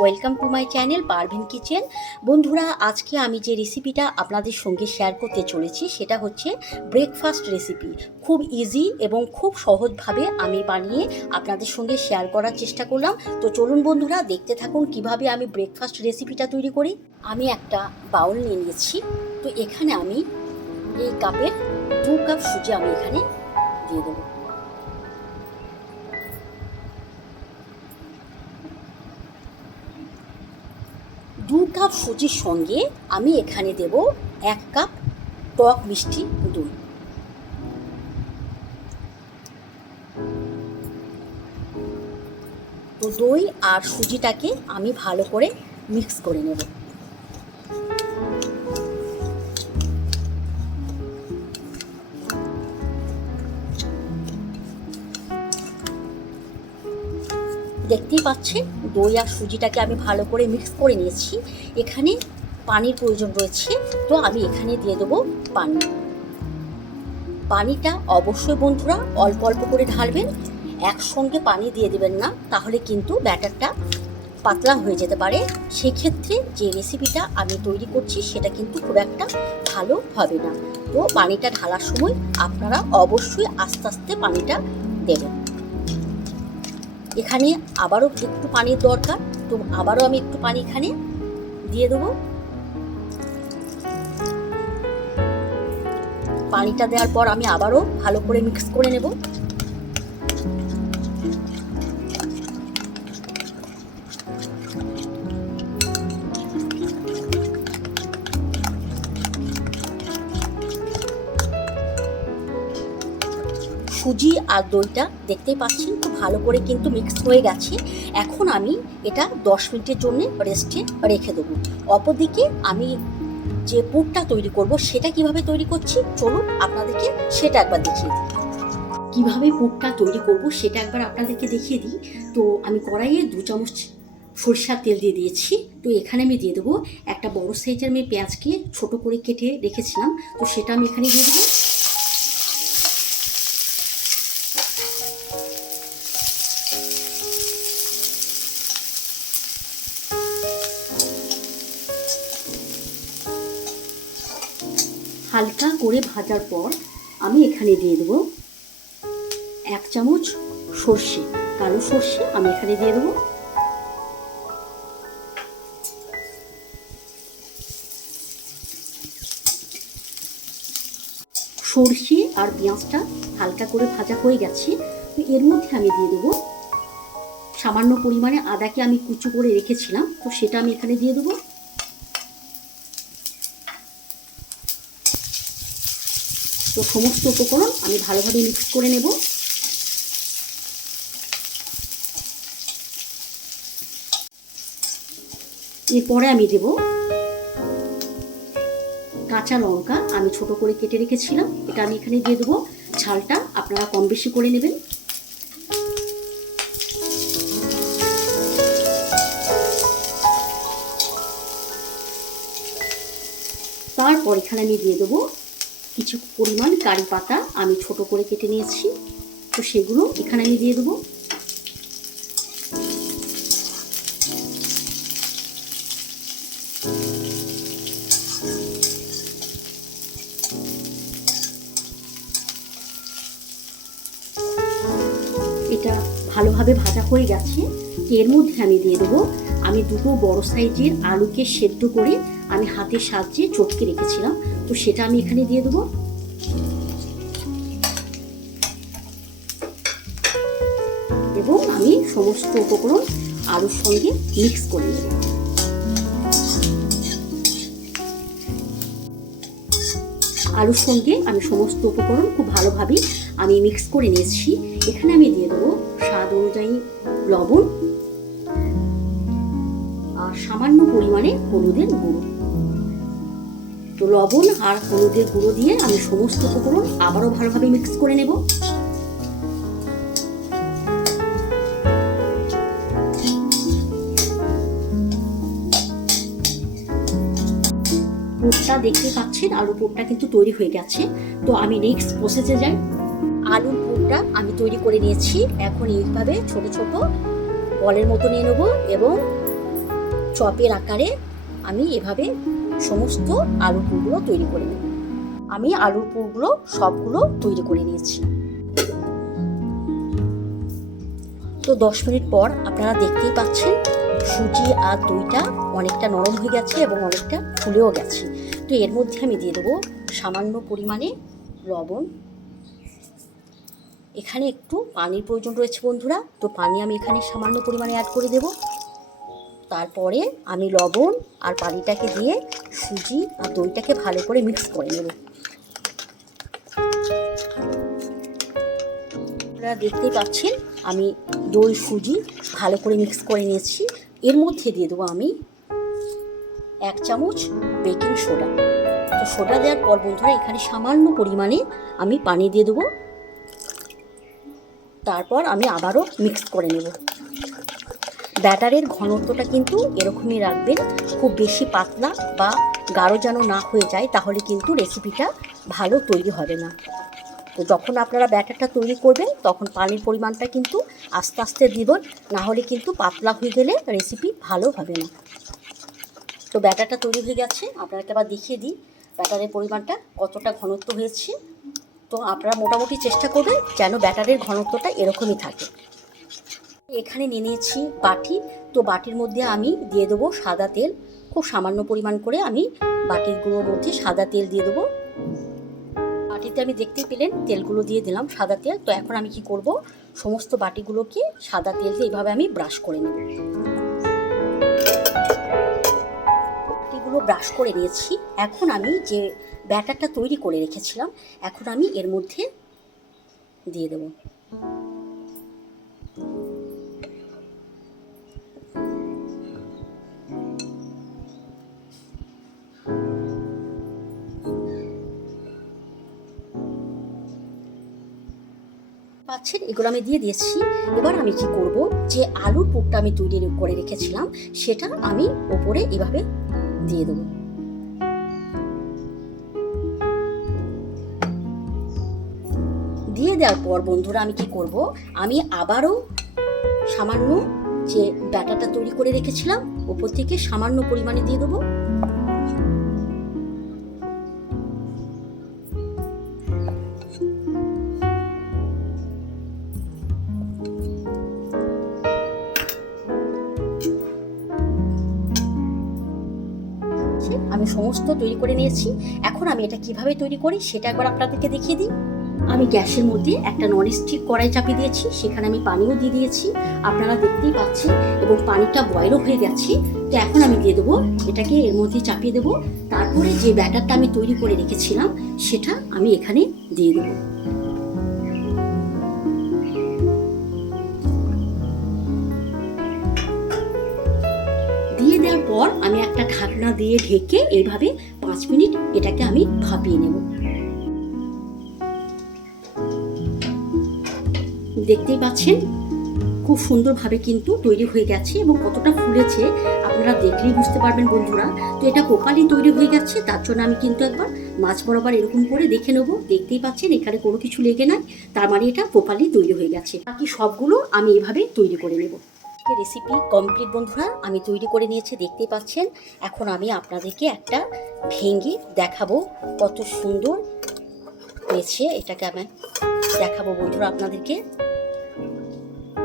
Welcome to my channel Parveen kitchen বন্ধুরা, আজকে আমি যে রেসিপিটা আপনাদের সঙ্গে শেয়ার করতে চলেছি, সেটা হচ্ছে ব্রেকফাস্ট রেসিপি খুব ইজি এবং খুব সহজভাবে আমি বানিয়ে আপনাদের সঙ্গে শেয়ার করার চেষ্টা করলাম। তো চলুন বন্ধুরা, দেখতে থাকুন কীভাবে আমি ব্রেকফাস্ট রেসিপিটা তৈরি করি। আমি একটা বাউল নিয়ে নিয়েছি। তো এখানে আমি এই কাপের দু কাপ সুজি আমি এখানে দিয়ে দেবো। দু কাপ সুজির সঙ্গে আমি এখানে দেব এক কাপ টক মিষ্টি দই তো দই আর সুজিটাকে আমি ভালো করে মিক্স করে নেব। দেখতেই পাচ্ছেন, দই আর সুজিটাকে আমি ভালো করে মিক্স করে নিয়েছি। এখানে পানির প্রয়োজন রয়েছে, তো আমি এখানে দিয়ে দেবো পানি। পানিটা অবশ্যই বন্ধুরা অল্প অল্প করে ঢালবেন, একসঙ্গে পানি দিয়ে দেবেন না, তাহলে কিন্তু ব্যাটারটা পাতলা হয়ে যেতে পারে। সেক্ষেত্রে যে রেসিপিটা আমি তৈরি করছি, সেটা কিন্তু খুব একটা ভালো হবে না। তো পানিটা ঢালার সময় আপনারা অবশ্যই আস্তে আস্তে পানিটা দেবেন। এখানে আবারও একটু পানির দরকার, তো আবারও আমি একটু পানি এখানে দিয়ে দেবো। পানিটা দেওয়ার পর আমি আবারও ভালো করে মিক্স করে নেব। সুজি আর দইটা দেখতেই পাচ্ছেন, খুব ভালো করে কিন্তু মিক্স হয়ে গেছে। এখন আমি এটা দশ মিনিটের জন্য রেস্টে রেখে দেবো। অপরদিকে আমি যে পুরটা তৈরি করব, সেটা কীভাবে তৈরি করছি, চলুন আপনাদেরকে সেটা একবার দেখিয়ে দিই। কীভাবে পুরটা তৈরি করব, সেটা একবার আপনাদেরকে দেখিয়ে দিই। তো আমি কড়াইয়ে দু চামচ সরিষার তেল দিয়ে দিয়েছি। তো এখানে আমি দিয়ে দেবো একটা বড় সাইজের আমি পেঁয়াজকে ছোট করে কেটে রেখেছিলাম। তো সেটা আমি এখানে দিয়ে দেবো। হালকা করে ভাজার পর আমি এখানে দিয়ে দেবো এক চামচ সর্ষে, কালো সর্ষে আমি এখানে দিয়ে দেবো। সর্ষে আর পেঁয়াজটা হালকা করে ভাজা হয়ে গেছে, তো এর মধ্যে আমি দিয়ে দেবো সামান্য পরিমাণে আদাকে আমি কুচু করে রেখেছিলাম, তো সেটা আমি এখানে দিয়ে দেবো। তো সমস্ত উপকরণ আমি ভালোভাবে মিক্স করে নেব। এরপরে আমি দেব কাঁচা লঙ্কা। আমি ছোট করে কেটে রেখেছিলাম। এটা আমি এখানে দিয়ে দেবো। ঝালটা আপনারা কম বেশি করে নেবেন। তারপর এখানে আমি দিয়ে দেবো কিছু পরিমাণ কারি পাতা আমি ছোট করে কেটে নিয়েছি। তো সেগুলো এখানে আমি দিয়ে দেবো। এটা ভালোভাবে ভাজা হয়ে গেছে। এর মধ্যে আমি দিয়ে দেবো, আমি দুটো বড় সাইজের আলুকে সেদ্ধ করে আমি হাতের সাহায্যে চটকে রেখেছিলাম। তো সেটা আমি এখানে দিয়ে দেবো। এবং আমি সমস্ত উপকরণ আলুর সঙ্গে মিক্স করে নেব। আলুর সঙ্গে আমি সমস্ত উপকরণ খুব ভালোভাবে আমি মিক্স করে নিয়েছি। এখানে আমি দিয়ে দেবো স্বাদ অনুযায়ী লবণ আর সামান্য পরিমাণে হলুদের গুঁড়ো। তো লবণ আর হলুদের গুঁড়ো দিয়ে আমি সমস্ত উপকরণ আবারও ভালোভাবে মিক্স করে নেব। পুরটা দেখতে পাচ্ছেন আলু পুরটা কিন্তু তৈরি হয়ে গেছে। তো আমি নেক্সট প্রসেসে যাই। আলুর পুরটা আমি তৈরি করে নিয়েছি। এখন এইভাবে ছোট ছোট বলের মতো নিয়ে নেব এবং চপের আকারে আমি এভাবে সমস্ত আলুর পুরগুলো তৈরি করে নেব আমি আলুর পুরগুলো সবগুলো তৈরি করে নিয়েছি। তো দশ মিনিট পর আপনারা দেখতেই পাচ্ছেন, সুজি আর দইটা অনেকটা নরম হয়ে গেছে এবং অনেকটা ফুলেও গেছে। তো এর মধ্যে আমি দিয়ে দেবো সামান্য পরিমাণে লবণ। এখানে একটু পানির প্রয়োজন রয়েছে বন্ধুরা, তো পানি আমি এখানে সামান্য পরিমাণে অ্যাড করে দেব। তারপরে আমি লবণ আর পানিটাকে দিয়ে সুজি আর দইটাকে ভালো করে মিক্স করে নেব। আপনারা দেখতেই পাচ্ছেন, আমি দই, সুজি ভালো করে মিক্স করে নিয়েছি। এর মধ্যে দিয়ে দেবো আমি এক চামচ বেকিং সোডা। তো সোডা দেওয়ার পর বন্ধুরা, এখানে সামান্য পরিমাণে আমি পানি দিয়ে দেবো। তারপর আমি আবারও মিক্স করে নেব। ব্যাটারের ঘনত্বটা কিন্তু এরকমই রাখবেন। খুব বেশি পাতলা বা গাঢ় যেন না হয়ে যায়, তাহলে কিন্তু রেসিপিটা ভালো তৈরি হবে না। তো যখন আপনারা ব্যাটারটা তৈরি করবেন, তখন পানির পরিমাণটা কিন্তু আস্তে আস্তে দিবেন, না হলে কিন্তু পাতলা হয়ে গেলে রেসিপি ভালো হবে না। তো ব্যাটারটা তৈরি হয়ে গেছে আপনাকে আবার দেখিয়ে দিই ব্যাটারের পরিমাণটা, কতটা ঘনত্ব হয়েছে। তো আপনারা মোটামুটি চেষ্টা করবেন যেন ব্যাটারের ঘনত্বটা এরকমই থাকে। এখানে নিয়ে নিয়েছি বাটি। তো বাটির মধ্যে আমি দিয়ে দেবো সাদা তেল। খুব সামান্য পরিমাণ করে আমি বাটিগুলোর মধ্যে সাদা তেল দিয়ে দেবো। বাটিতে আমি দেখতেই পেলেন, তেলগুলো দিয়ে দিলাম সাদা তেল। তো এখন আমি কি করব? সমস্ত বাটিগুলোকে সাদা তেল দিয়ে এইভাবে আমি ব্রাশ করে নেব। বাটিগুলো ব্রাশ করে নিয়েছি। এখন আমি যে ব্যাটারটা তৈরি করে রেখেছিলাম, এখন আমি এর মধ্যে দিয়ে দেব। পাচ্ছেন, এগুলো আমি দিয়ে দিয়েছি। এবার আমি কি করব? যে আলুর পুরটা আমি তৈরি করে রেখেছিলাম, সেটা আমি ওপরে এভাবে দিয়ে দেবো। দিয়ে দেওয়ার পর বন্ধুরা আমি কি করব? আমি আবারও সামান্য যে ব্যাটারটা তৈরি করে রেখেছিলাম, ওপর থেকে সামান্য পরিমাণে দিয়ে দেবো। আমি সমস্ত তৈরি করে নিয়েছি। এখন আমি এটা কীভাবে তৈরি করি সেটা একবার আপনাদেরকে দেখিয়ে দিই। আমি গ্যাসের মধ্যে একটা ননস্টিক কড়াই চাপিয়ে দিয়েছি, সেখানে আমি পানিও দিয়ে দিয়েছি। আপনারা দেখতেই পাচ্ছেন, এবং পানিটা বয়লও হয়ে গেছে। তো এখন আমি দিয়ে দেবো, এটাকে এর মধ্যে চাপিয়ে দেবো। তারপরে যে ব্যাটারটা আমি তৈরি করে রেখেছিলাম, সেটা আমি এখানে দিয়ে দেবো। পর আমি একটা ঢাকনা দিয়ে ঢেকে এইভাবে পাঁচ মিনিট এটাকে আমি ভাপিয়ে নেব। দেখতেই পাচ্ছেন, খুব সুন্দরভাবে কিন্তু তৈরি হয়ে গেছে এবং কতটা ফুলেছে আপনারা দেখলেই বুঝতে পারবেন বন্ধুরা। তো এটা প্রপারলি তৈরি হয়ে গেছে, তার জন্য আমি কিন্তু একবার মাছ বরাবর এরকম করে দেখে নেব। দেখতেই পাচ্ছেন, এখানে কোনো কিছু লেগে নাই, তার মানে এটা প্রপারলি তৈরি হয়ে গেছে। বাকি সবগুলো আমি এভাবে তৈরি করে নেব। রেসিপি কমপ্লিট বন্ধুরা, আমি তৈরি করে নিয়েছি দেখতে পাচ্ছেন। এখন আমি আপনাদেরকে একটা ভেঙে দেখাবো কত সুন্দর হয়েছে, এটাকে আমি দেখাবো বন্ধুরা আপনাদেরকে।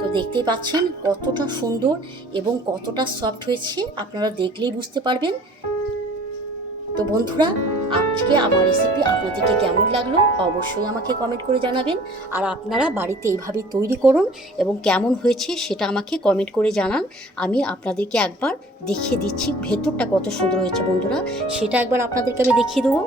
তো দেখতেই পাচ্ছেন কতটা সুন্দর এবং কতটা সফট হয়েছে, আপনারা দেখলেই বুঝতে পারবেন। তো বন্ধুরা আজকে আমার রেসিপি আপনাদেরকে কেমন লাগল অবশ্যই আমাকে কমেন্ট করে জানাবেন। আর আপনারা বাড়িতে এইভাবে তৈরি করুন এবং কেমন হয়েছে সেটা আমাকে কমেন্ট করে জানান। আমি আপনাদেরকে একবার দেখিয়ে দিচ্ছি, ভেতরটা কত সুন্দর হয়েছে বন্ধুরা, সেটা একবার আপনাদেরকে আমি দেখিয়ে দেবো।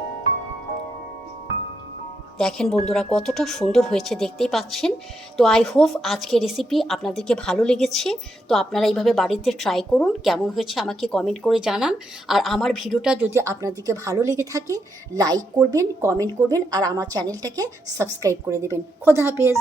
দেখেন বন্ধুরা, কতটা সুন্দর হয়েছে, দেখতেই পাচ্ছেন? তো আই হোপ আজকে রেসিপি আপনাদেরকে ভালো লেগেছে। তো আপনারা এইভাবে বাড়িতে ট্রাই করুন, কেমন হয়েছে আমাকে কমেন্ট করে জানান। আর আমার ভিডিওটা যদি আপনাদেরকে ভালো লেগে থাকে লাইক করবেন কমেন্ট করবেন, আর আমার চ্যানেলটাকে সাবস্ক্রাইব করে দেবেন। খোদা হাফেজ!